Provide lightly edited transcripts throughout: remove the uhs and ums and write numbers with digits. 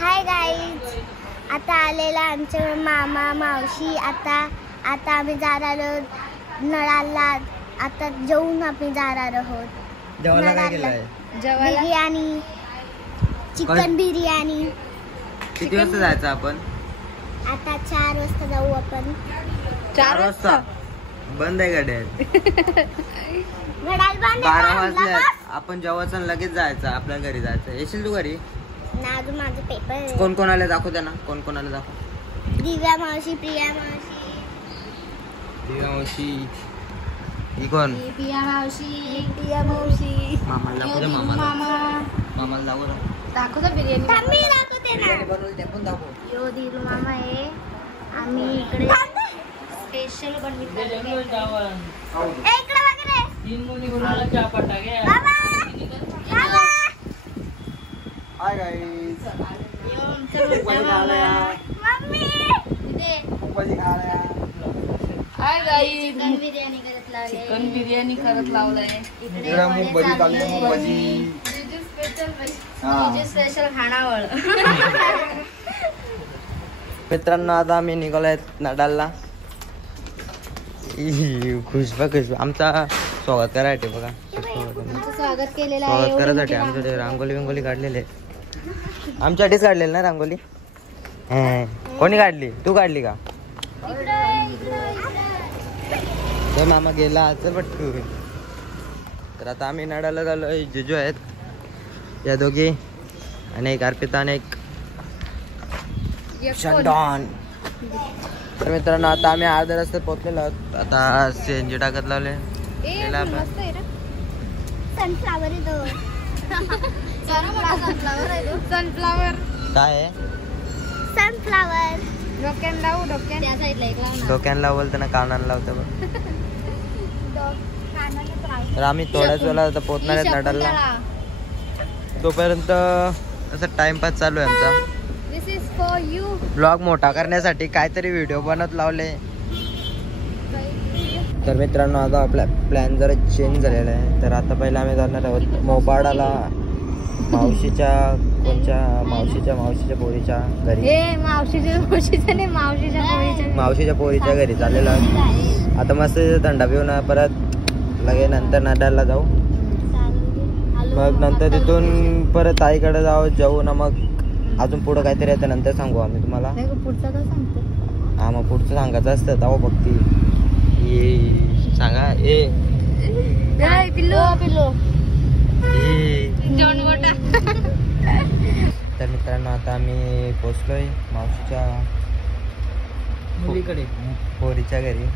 Hi guys, आता आलेला आमच्या मामा मावशी. आता आम्ही जाणार आहोत नळाला. आता जेवून आम्ही जाणार आहोत नळाला. बिर्याणी, चिकन बिर्याणी. किती वाजता जायचं आपण? आता 4 वाजता जाऊ आपण. 4 वाजता बंद आहे गाड्या. घड्याळ बंद 12 वाजल्यात. आपण जेवायचं लगेच जायचं, आपल्या घरी जायचं. येशील तू घरी? नाही, माझं पेपर आहे. कोण कोण आले दाखव त्यांना. कोण कोण आले दाखव. दिव्या मावशी, प्रिया मावशी. दिव्या मावशी ही कोण? प्रिया मावशी. मामाला दाखव दे. मामाला दाखव दे बिर्याणी. थांबी दाखवते ना. बनवलं ते पण दाखव. यो दिलू मामा आहे. आम्ही इकडे स्पेशल बनवितो. इकडे वगैरे 3 मुली गुलाला चहा पटा घे. बाबा hi guys. Mummy hi guys. Chicken biryani करत लावले. चिकन बिर्याणी करत लावलंय. इकडे मूग स्पेशल खानावळ. मित्रांनो, आता आम्ही निघालोय नडालला. खुशबा आमचा स्वागत करायचे बघा. स्वागत केलेलं स्वागत करायसाठी आमच्याकडे रांगोली बिंगोली काढलेले. आमच्यासाठीच काढलेली ना रांगोली. कोणी काढली? तू काढली का? तो मामा गेला. चल पटकन. तर आता आम्ही नडाला झालोय. जिजू आहेत या दोघी, आणि एक अर्पिता आणि एक शंडॉन. तर मित्रांनो, आता आम्ही अर्ध्या रस्त्यात पोहोचलेलो आहोत. आता सीएनजी टाकत लावले. सनफ्लावर आहे तो. सनफ्लावर काय आहे? सनफ्लावर. डोक्यान लावू. त्या साईडला एक लाव ना. डोक्याला लावल त्यांना कानाला लावतं बघ. तर आम्ही थोड्याच वेळा आता पोहोचणार आहेत नडालला. तोपर्यंत असं टाइमपास चालू आहे आमचा. दिस इज फॉर यू. ब्लॉग मोठा करण्यासाठी काहीतरी व्हिडिओ बनत लावले. तर मित्रांनो, आता आपला प्लॅन जरा चेंज झालेला आहे. तर आता पहिला आम्ही जाणार आहोत मोपाडाला, मावशीच्या पोरीच्या घरी. मावशीच्या पोरीच्या घरी चाललेलो आहोत. आता मस्त थंडा पिऊन परत लगे नंतर नडालला जाऊ. मग नंतर तिथून परत आईकडे जाऊ ना. मग अजून पुढं काहीतरी येतं नंतर सांगू आम्ही तुम्हाला. पुढचं काय सांगतो? हा, मग पुढचं सांगायचं असतं. जाऊ बघती ये सांगा. तर मित्रांनो, आता आम्ही पोचलोय मावशीच्या मुलीकडे. पोरीच्या घरी.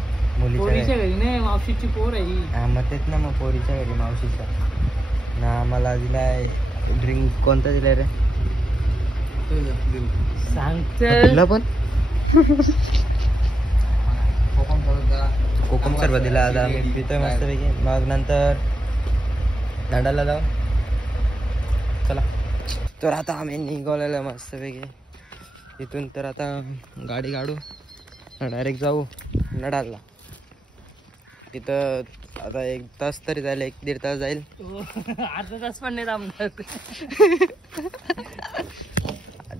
पोरीच्या घरी नाही, मावशीची पोर आहे. हा, मग तेच ना. मग पोरीच्या घरी मावशीच्या ना. मला दिलाय ड्रिंक. कोणता दिलाय रे? सांगतो पण कोकम सरबत दिला. आता मी पितोय मस्तपैकी. मग नंतर नडाला जाऊ. चला. तर आता आम्ही निघालेलो मस्तपैकी इथून. तर आता गाडी काढू, डायरेक्ट जाऊ नडालला. तिथं आता 1 तास तरी जाईल, 1-1.5 तास जाईल. अर्धा तास पण नाही थांबणार.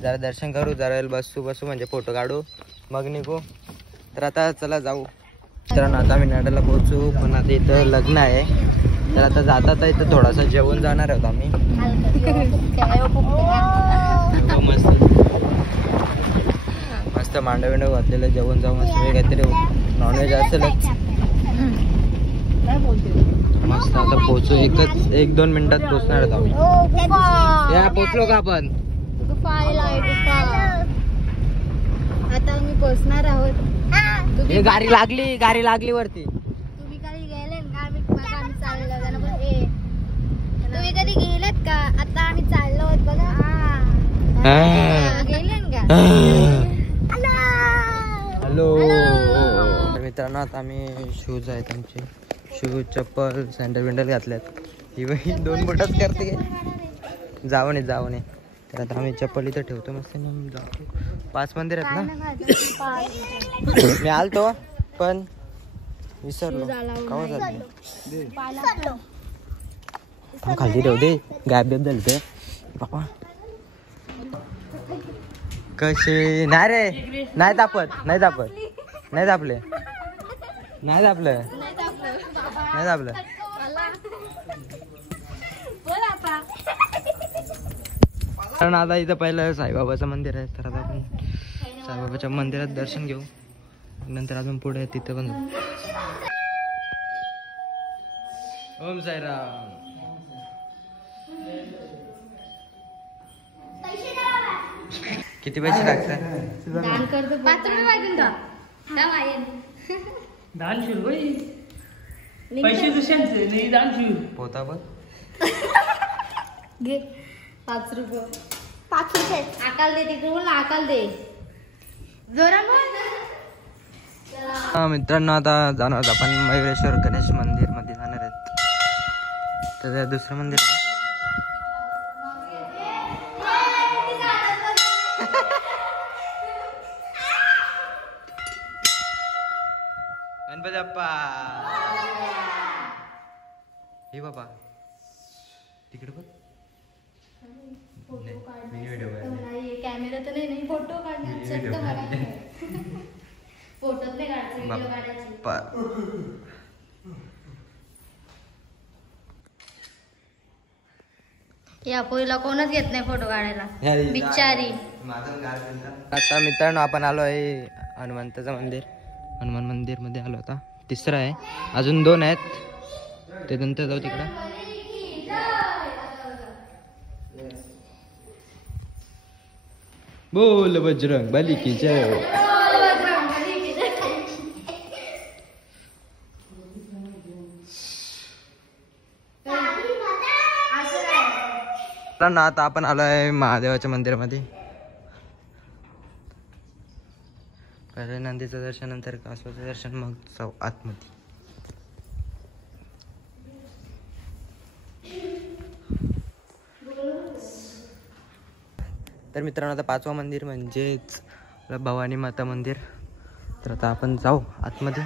जरा दर्शन करू, जरा बसू म्हणजे फोटो काढू, मग निघू. तर आता चला जाऊ. तर आता आम्ही नडाला पोहोचू. पण आता इथं लग्न आहे. तर आता जाता इथं थोडासा जेवण जाणार आहोत आम्ही. मस्त मांडव घातलेलं जेवण जाऊ. मस्त काहीतरी नॉनव्हेज असेलच. मस्त आता पोहोचू. 1-2 मिनिटात पोहोचणार आहोत आम्ही. या पोहोचलो का आपण? आता आम्ही पोहोचणार आहोत. गाडी लागली वरती. तुम्ही कधी गेलेत का? आम्ही चाललो ना. तुम्ही कधी गेलेत का? आता आम्ही चाललो आहोत बघा. गेलेत का? हॅलो. मित्रांनो, आता आम्ही शूज आहेत आमचे. शूज, चप्पल, सँडल विंडल घातल्यात. ही बाई 2 बोटाच करते. जाऊ नये. तर आता आम्ही चप्पल इथं ठेवतो. मस्त जातो. 5 मंदिर आहेत ना. मी आलतो पण विसरलो. केव्हा झालं? खाली ठेव दे. गॅप झाली ते बाबा. कसे नाही रे, नाही तापत, नाही तापत, नाही तापले, नाही तापलं, नाही तापलं. कारण आता इथं पहिलं साईबाबाचं मंदिर आहे, तर आता आपण साईबाबाच्या मंदिरात दर्शन घेऊ, नंतर अजून पुढे तिथं पण जाऊ. ओम साईराम. किती पैसे लागतात? दान करतो 5 रुपये पाहिजे का? दान शिव पैसे दुसऱ्यांचे नाही, दान शिव पोता बघ. घे 5 रुपये. 5 रुपये आकाल दे, तिकडे बोल ना, आकाल दे जोरात बोल. मित्रांनो आता जाणार आहोत आपण मयुरेश्वर गणेश मंदिर मध्ये जाणार आहेत. तर ते दुसरं मंदिर आहे. गणपती बाप्पा. हे बाबा तिकडे बघ. कॅमेरा तर नाही, फोटो काढण्यात शब्द मला फोटोच नाही काढायचे, व्हिडिओ काढायचे. या पोरीला कोणच घेत नाही फोटो काढायला, बिचारी. आता मित्रांनो आपण आलो आहे हनुमंताचं मंदिर. हनुमान मंदिर मध्ये आलो आता. तिसरं आहे, अजून 2 आहेत, ते नंतर जाऊ तिकडं. बोल बजरंग बली की जय. आता आपण आलो आहे महादेवाच्या मंदिरामध्ये. पहिले नंदीचं दर्शन, नंतर कासवाचं दर्शन, मग जाऊ आतमध्ये. तर मित्रांनो आता 5वं मंदिर म्हणजेच भवानी माता मंदिर. तर आता आपण जाऊ आतमध्ये.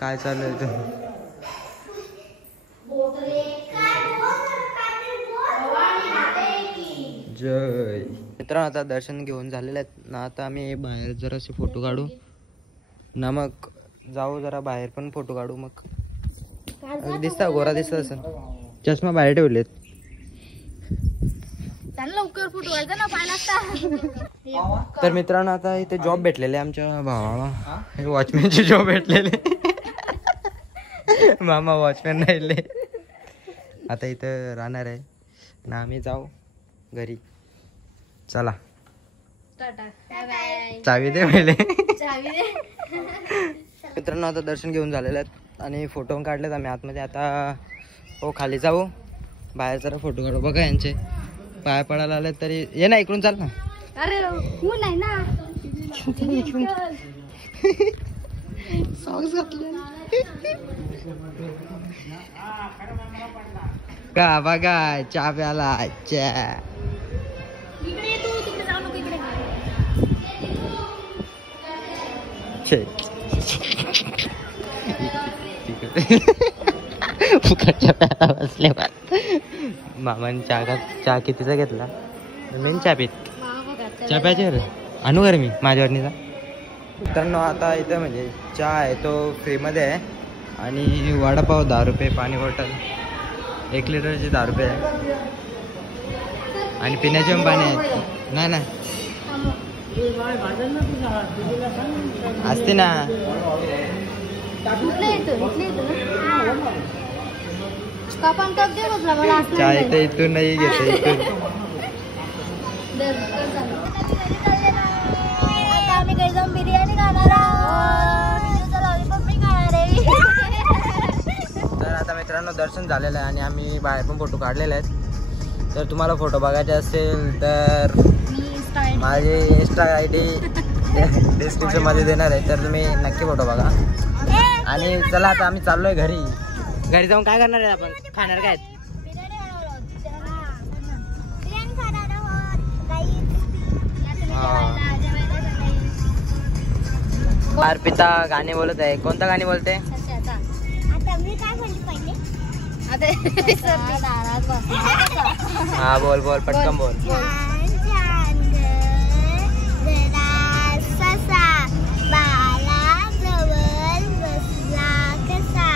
काय चालू आहे इथं? जय. मित्रांनो आता दर्शन घेऊन झालेले आहेत ना. आता आम्ही बाहेर जरासे फोटो काढू ना, मग जाऊ जरा बाहेर पण फोटो काढू. मग दिसता गोरा दिसत असं. चष्मा बाहेर ठेवलेत. लवकर फोटो काढता ना, पाहिला असता. तर मित्रांनो आता इथे जॉब भेटलेले आमच्या भावाला, हे वॉचमॅनचे जॉब भेटलेले. मामा वॉचमॅन राहिले. आता इथं राहणार आहे ना, आम्ही जाऊ घरी. चला चावी दे पहिले. मित्रांनो आता दर्शन घेऊन झालेले आहेत आणि फोटो काढलेत आम्ही आतमध्ये. आता हो खाली जाऊ, बाहेर जरा फोटो काढू. बघा यांचे पाय पडायला आले तरी ये ना, इकडून चाल ना. अरे ऊन आहे ना. का बघा चहा प्याला. चहा इकडे ये तू, तिकडे जाऊ नको, इकडे. फुकटच्या प्याला बसले. मामाने चहा कितीचा घेतला? मेन चहा पीत. चहा प्यायचे रे, आणू घर मी माझ्यावरणीचा. मित्रांनो आता इथं म्हणजे चहा आहे तो फ्रीमध्ये आहे आणि वडापाव 10 रुपये, पाणी बॉटल 1 लिटरची 10 रुपये आहे आणि पिण्याचे पण पाणी आहे. नाही ना असते ना. चहा इथे इथून नाही घेते, इथून. आता आम्ही घरी जाऊन बिर्याणी खाणार आहोत. लॉलीपॉप मी खाणार आहे. तर आता मित्रांनो दर्शन झालेलं आहे आणि आम्ही बाहेर पण फोटो काढलेले आहेत. तर तुम्हाला फोटो बघायचे असेल तर माझे इंस्टा ID डिस्क्रिप्शन मध्ये देणार आहे, तर तुम्ही नक्की फोटो बघा. आणि चला आता आम्ही चाललोय घरी. घरी जाऊन काय करणार आहे आपण? खाणार काय? अर्पिता गाणे बोलत आहे. कोणतं गाणी बोलते? आता मी काय म्हणते पहिले? हा बोल बोल पटकन बोल. छान छान जरा ससा बाला जवळ बसला कसा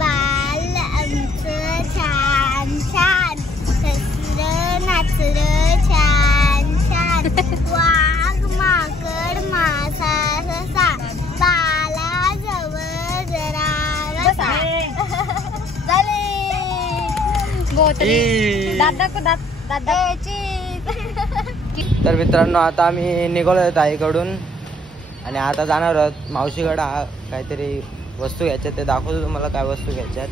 बाल आमचं छान छान हसलं नाचलं छान छान वाघ माकड मासा ससा बाला जवळ जरा बसा झाले. दादा को दादाची. तर मित्रांनो आता आम्ही निघालो आहोत आईकडून आणि आता जाणार आहोत मावशीकडे. काहीतरी वस्तू घ्यायच्या ते दाखवतो तुम्हाला काय वस्तू घ्यायच्यात.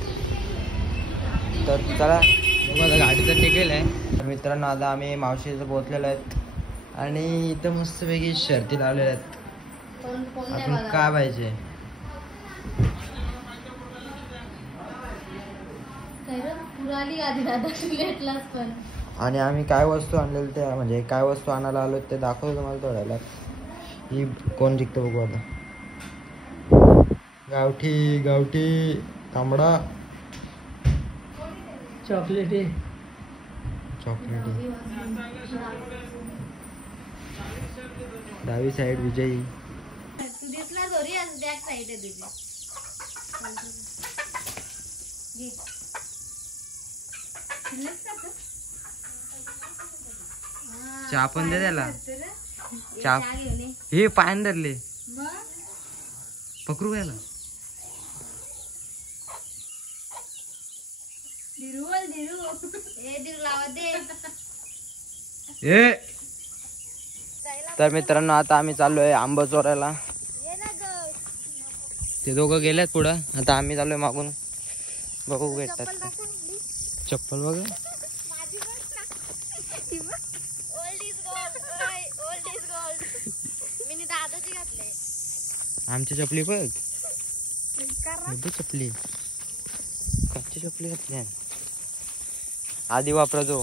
तर चला मला गाडी तर निघेल आहे. तर मित्रांनो आता आम्ही मावशीचं पोहोचलेलो आहेत आणि इथं मस्तपैकी शर्ती लावलेल्या आहेत. आपण काय पाहिजे आणि आम्ही काय वस्तू आणलेलं ते म्हणजे काय वस्तू आणायला आलो ते दाखवतो तुम्हाला थोड्याला. ही कोण जिंकतो बघू आता. गावठी गावठी तांबडा चॉकलेट चॉकलेट डावी साईड विजयी. चहा पण दे त्याला. चहा हे पायान धरले पकडू याला. तर मित्रांनो आता आम्ही चाललोय आंबा चोरायला. ते दोघं गेलेत पुढं. आता आम्ही चाललोय मागून. बघू भेटतात का. चप्पल बघ. आमची चपली बघ. चपली कच्ची चपली घातली आधी वापरायचो.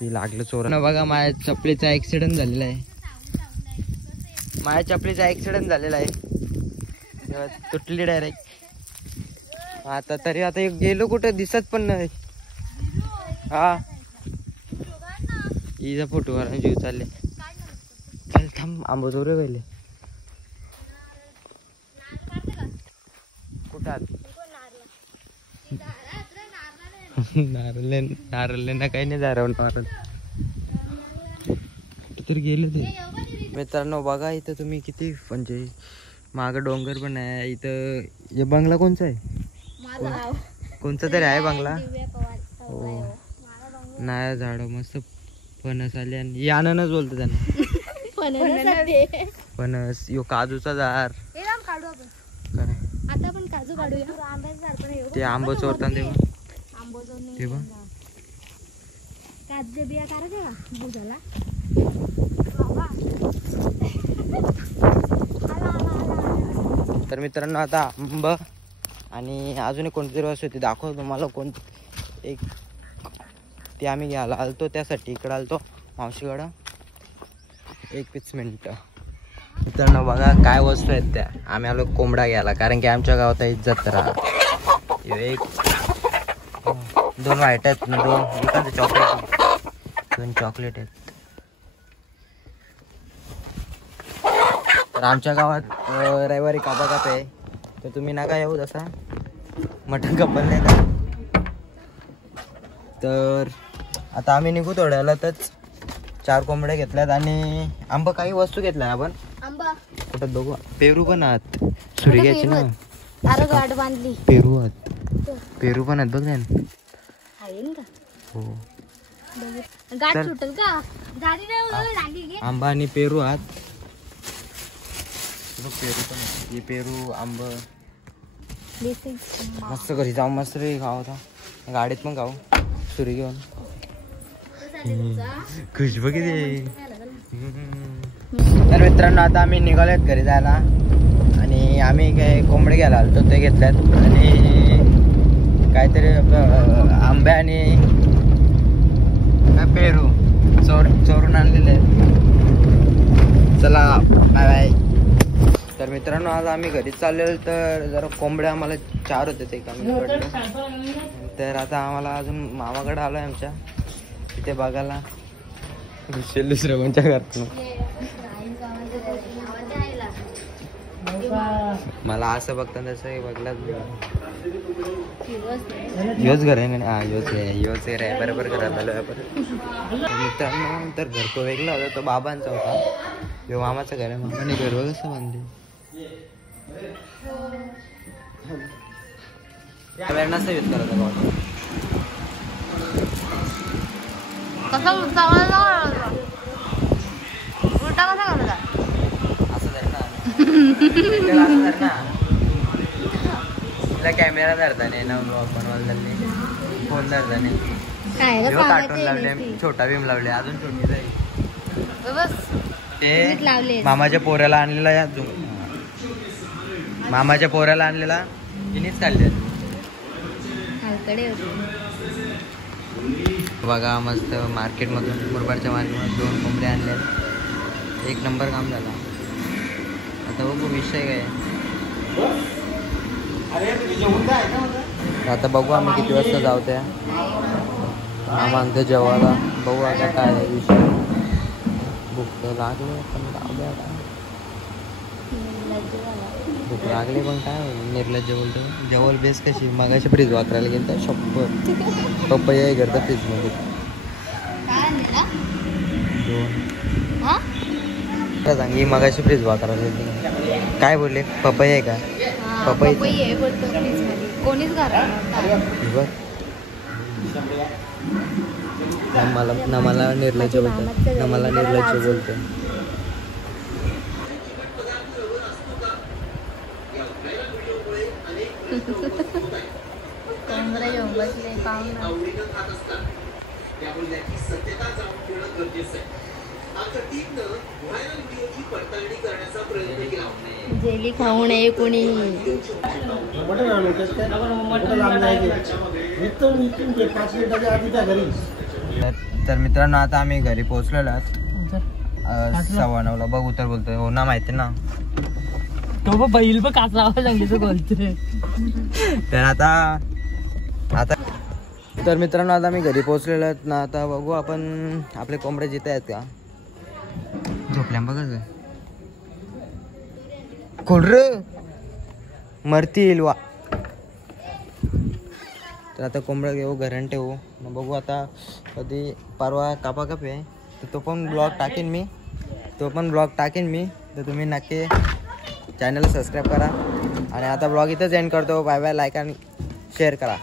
ती लागलं चोर बघा. माझ्या चपलीचा ऍक्सिडेंट झालेला आहे. माझ्या चपलीचा ऍक्सिडेंट झालेला आहे. तुटली डायरेक्ट. आता तरी आता गेलो कुठं दिसत पण नाही. हा हिचा फोटो काढून जीव चालले. चल थांब आंबा चोरे पहिले. कुठं नारळ काही नाही जारव नारळ तर गेलं ते. मित्रांनो बघा इथं तुम्ही किती म्हणजे माग डोंगर पण आहे. इथं हे बंगला कोणचा आहे? कोणचा तरी आहे बंगला. हो नाही झाड मस्त फणस आले आणि अननस बोलतो त्यांना. फणस यो काजूचा झाड. आता आपण काजू काढूया. ते आंबा चोरताना तेव्हा काजूच्या बिया काढायच्या का बुजाला. तर मित्रांनो आता आंब आणि अजून कोणती वस्तू होती दाखवतो तुम्हाला. कोणती एक ते आम्ही घ्यायला आलतो त्यासाठी इकडं आलतो मावशीकडं. एक 5 मिनिटं. मित्रांनो बघा काय वस्तू आहेत त्या. आम्ही आलो कोंबडा घ्यायला कारण की आमच्या गावात आहे जत्रा. एक 2 व्हाईट आहेत ना. 2 चॉकलेट 2 चॉकलेट आहेत. तर आमच्या गावात रविवारी कापा काप आहे. तर तुम्ही नका येऊ तसा मटण कपल नाही का. तर आता आम्ही निघू थोड्यालाच. 4 कोंबड्या घेतल्यात आणि आंबा काही वस्तू घेतल्या आपण. कुठं बघू. पेरू पण आहात. सुरी घ्यायची ना. गाठ बांधली. पेरू आहात. पेरू पण आहेत बघ ना. हो गाठ सुटेल का. आंबा आणि पेरू आहात. पेरू पण हे पेरू आंब मस्त घरी जाऊ मस्त रे खाऊ. होता गाडीत पण खाऊ सुरी घेऊन. खुशबू किती. तर मित्रांनो आता आम्ही निघालोत घरी जायला आणि आम्ही काय कोंबडे घ्यायला आलो ते घेतल्यात आणि काहीतरी आंबे आणि काय पेरू चोरून आणलेले आहेत. चला बाय बाय. तर मित्रांनो आज आम्ही घरी चाललेलो तर जरा कोंबड्या आम्हाला 4 होते ते कमी. तर आता आम्हाला अजून मामाकडे आलोय आमच्या तिथे बघायला दुसऱ्या कोणच्या घरातून. मला असं बघता तसं बघलाच योच घर आहे ना. योच आहे बरोबर घरात आलो आपण. मित्रांनो तर घर तो वेगळा होता तो बाबांचा होता. तो मामाचं घर आहे. मामाने घर कसं बांधले नसतं यूज करायचा गावात. कसा उलटा कसा करायचा असं धर ना. असं धर ना. तिला कॅमेरा धरता नाही ना बनवायला नाही. फोन धरता नाही. कार्टून लावले छोटा भीम लावले अजून छोटी जाईल. ते मामाच्या पोऱ्याला आणलेला या मामाच्या पोऱ्याला आणलेला तिनेच काढले. बघा मस्त मार्केटमधून मुरबाडच्या मार्केटमधून 2 कोंबड्या आणल्या. 1 नंबर काम झाला. आता बघू विषय काय. आता बघू आम्ही किती वाजता जाऊ त्या मामा आमच्या जेवायला. बघू आता काय विषय. भूक तर लागले पण जाऊ द्या. भूक लागली पण काय निर्लज्ज बोलतो. जेवल बेस कशी मगाशी फ्रीज वापरायला गेलं तर शप्पथ पपया आहे करता फ्रीजमध्ये 2 सांग. ही मगाशी फ्रीज वापरायला गेली काय बोलले पपया आहे का. पपई कोणीच मला निर्लज्ज बोलतो. मला निर्लज्ज बोलतो. कोंबड्या घेऊन बसले पाहुणा. जेली खाऊ नये कोणी. तर मित्रांनो आता आम्ही घरी पोहोचलेलो आहोत 9:15 बघू तर बोलतोय हो ना माहिती ना. तो बैल बघ काचा आवाज सांगितलं बोलतोय. तर आता तर मित्रांनो आता आम्ही घरी पोहोचलेलो आहेत ना. आता बघू आपण आपले कोंबड्या जिथे आहेत का झोपल्या बघा. खोड मरतील वा. तर आता कोंबड्या घेऊ घरण ठेवू. मग बघू आता कधी परवा कापाकापी आहे तर तो पण ब्लॉग टाकेन मी. तर तुम्ही नक्की चॅनलला सबस्क्राईब करा. आणि आता ब्लॉग इथंच एंड करतो. Bye bye. लाईक आणि शेअर करा.